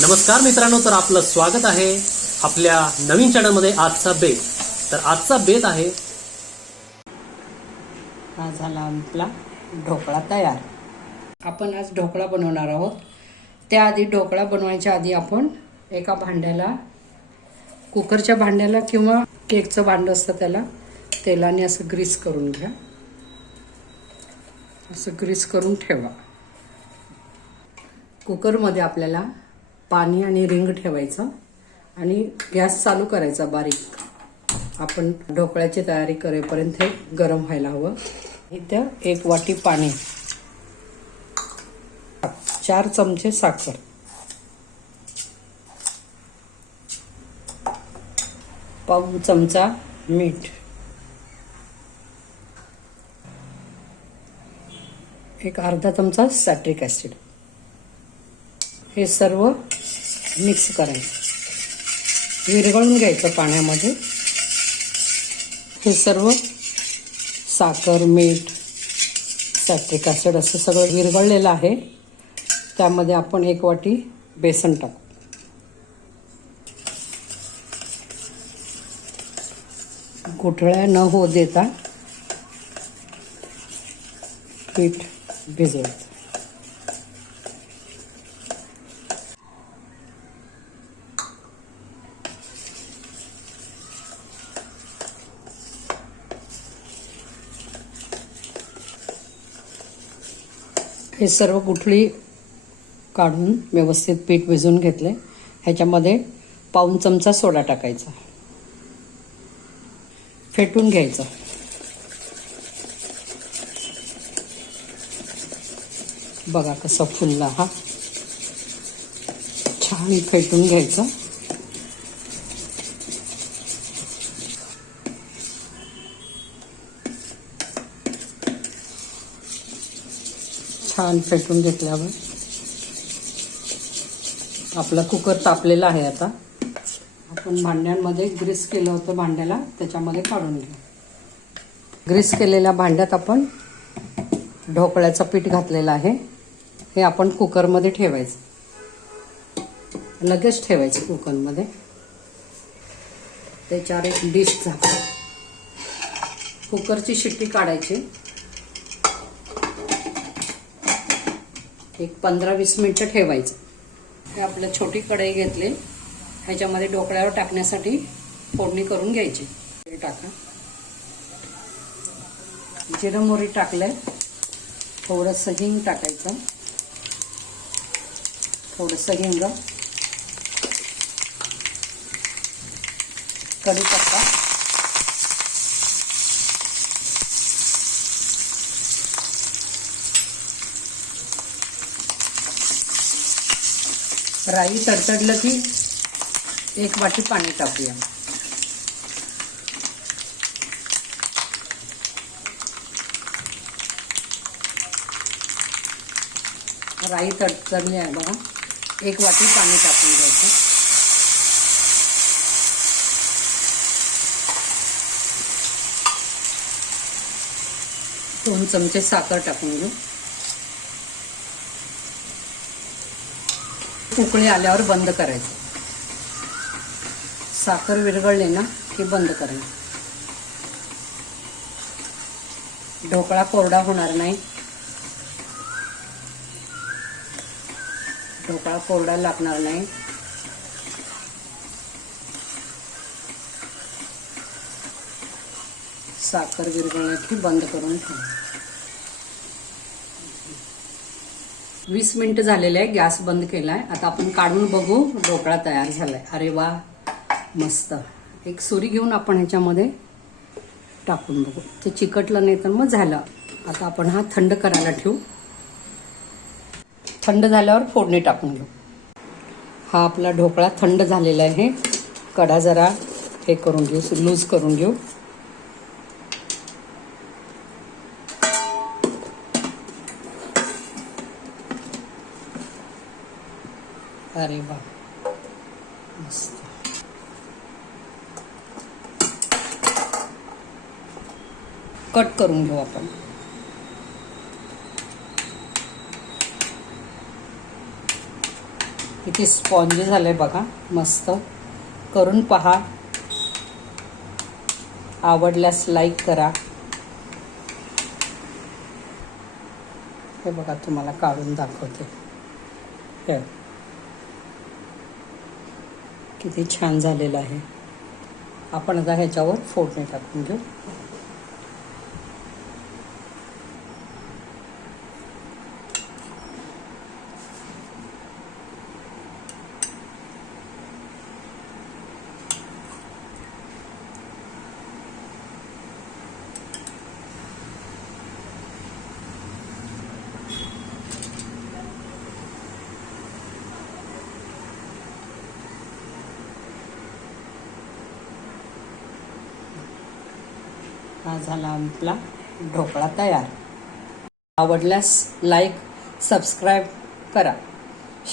नमस्कार मित्रांनो तर आपलं स्वागत आहे आपल्या नवीन चॅनलमध्ये आजचा बेत. तर आजचा बेत आहे हा झाला आपला ढोकळा तयार. आपण आज ढोकळा बनवणार आहोत. त्याआधी ढोकळा बनवायच्या आधी आपण एका भांड्याला कुकरच्या भांड्याला किंवा केकचं भांडं असतं त्याला तेलाने असं ग्रीस करून घ्या. असं ग्रीस करून ठेवा. कुकरमध्ये आपल्याला पाणी आणि रिंग ठेवायचं आणि गॅस चालू करायचा बारीक. आपण ढोकळ्याची तयारी करेपर्यंत हे गरम व्हायला हवं. इथं एक वाटी पाणी चार चमचे साखर. पाव चमचा मीठ. एक अर्धा चमचा सॅट्रिक ॲसिड. हे सर्व मिक्स करायचं. विरघळून घ्यायचं पाण्यामध्ये. हे सर्व साखर मीठ सॅट्रिक ॲसिड असं सगळं विरघळलेलं आहे. त्यामध्ये आपण एक वाटी बेसन टाकू. गुठळ्या न होऊ देता पीठ भिजवायचं. हे सर्व गुठळी काढून व्यवस्थित पीठ भिजवून घेतले ह्याच्यामध्ये पाऊन चमचा सोडा टाकायचा. फेटून घ्यायचं. बघा कसा फुलला हा. छान फेटून घ्यायचं. छान फेटून घेतल्यावर. आपला कुकर तापलेला आहे आता. आपण भांड्यांमध्ये ग्रीस केलं होतं भांड्याला त्याच्यामध्ये काढून घेऊ. ग्रीस केलेल्या भांड्यात आपण ढोकळ्याचं पीठ घातलेलं आहे. हे आपण कुकरमध्ये ठेवायचं. लगेच ठेवायचं कुकरमध्ये. त्याच्यावर एक डिश झाका कुकरची शिट्टी काढायची. एक पंधरा वीस मिनटं ठेवायचं. हे आपलं छोटी कढई घेतली. ह्याच्यामध्ये ढोकळ्यावर टाकण्यासाठी फोडणी करून घ्यायची. टाका. जिरं मोहरी टाकलंय. थोडंसं हिंग टाकायचं. थोडंसं हिंग. कढीपत्ता. राई तडतडलं की एक वाटी पाणी टाकूया. राई तडतडली आहे बघा. एक वाटी पाणी टाकून घ्यायचं. दोन चमचे साखर टाकून घेऊ. उकळी आल्यावर बंद करायचं. साखर विरघळली ना की बंद करायची. ढोकळा कोरडा होणार नाही. ढोकळा कोरडा लागणार नाही. साखर विरघळली की बंद करून ठेवा. वीस मिनिटं झालेले आहे गॅस बंद केला आहे आता आपण काढून बघू ढोकळा तयार झाला आहे अरे वा मस्त. एक सुरी घेऊन आपण ह्याच्यामध्ये टाकून बघू. ते चिकटलं नाही तर मग झालं. आता आपण हा थंड करायला ठेवू. थंड झाल्यावर फोडणी टाकून घेऊ. हा आपला ढोकळा थंड झालेला आहे. कडा जरा हे करून घेऊ लूज करून घेऊ. अरे बा मस्त. कट करून घेऊ आपण. किती स्पॉन्जी झालंय बघा. मस्त. करून पहा. आवडल्यास लाईक करा. हे बघा तुम्हाला काढून दाखवते. हे. किती छान झालेलं आहे. आपण आता ह्याच्यावर फोडणी टाकून घेऊ. हा झाला आपला ढोकळा तयार. आवडल्यास लाईक सबस्क्राईब करा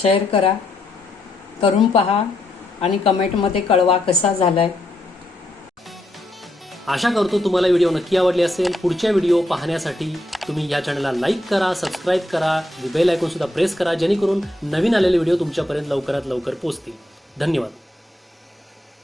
शेअर करा करून पहा आणि कमेंटमध्ये कळवा कसा झालाय. आशा करतो तुम्हाला व्हिडिओ नक्की आवडली असेल. पुढच्या व्हिडिओ पाहण्यासाठी तुम्ही या चॅनलला लाईक करा सबस्क्राईब करा बेल आयकॉन सुद्धा प्रेस करा जेणेकरून नवीन आलेले व्हिडिओ तुमच्यापर्यंत लवकरात लवकर पोहोचतील. धन्यवाद.